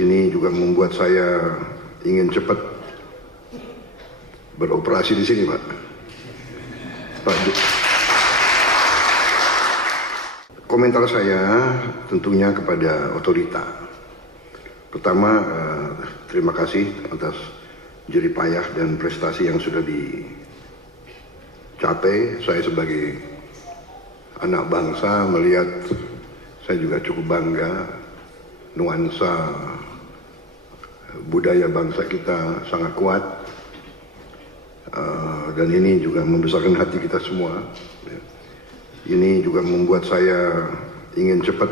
Ini juga membuat saya ingin cepat beroperasi di sini, Pak. Komentar saya tentunya kepada otorita. Pertama, terima kasih atas jerih payah dan prestasi yang sudah dicapai. Saya sebagai anak bangsa melihat, saya juga cukup bangga nuansa budaya bangsa kita sangat kuat, dan ini juga membesarkan hati kita semua. Ini juga membuat saya ingin cepat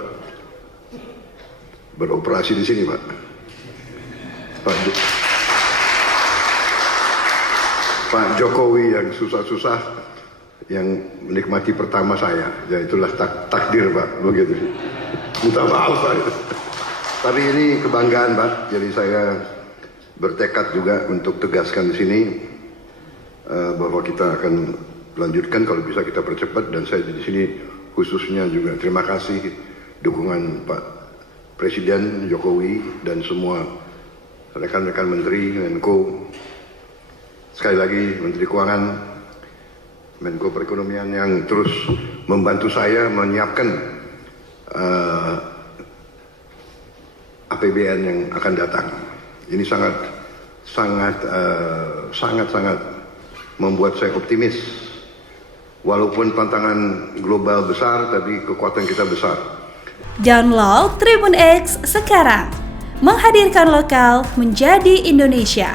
beroperasi di sini, Pak. Pak Jokowi yang susah-susah, yang menikmati pertama saya, ya itulah takdir, Pak, begitu. Minta maaf, Pak. Tapi ini kebanggaan, Pak. Jadi saya bertekad juga untuk tegaskan di sini bahwa kita akan lanjutkan, kalau bisa kita percepat. Dan saya di sini khususnya juga terima kasih dukungan Pak Presiden Jokowi dan semua rekan-rekan Menteri, Menko. Sekali lagi Menteri Keuangan, Menko Perekonomian yang terus membantu saya menyiapkan APBN yang akan datang. Ini sangat membuat saya optimis. Walaupun tantangan global besar, tapi kekuatan kita besar. Download Tribun X sekarang, menghadirkan lokal menjadi Indonesia.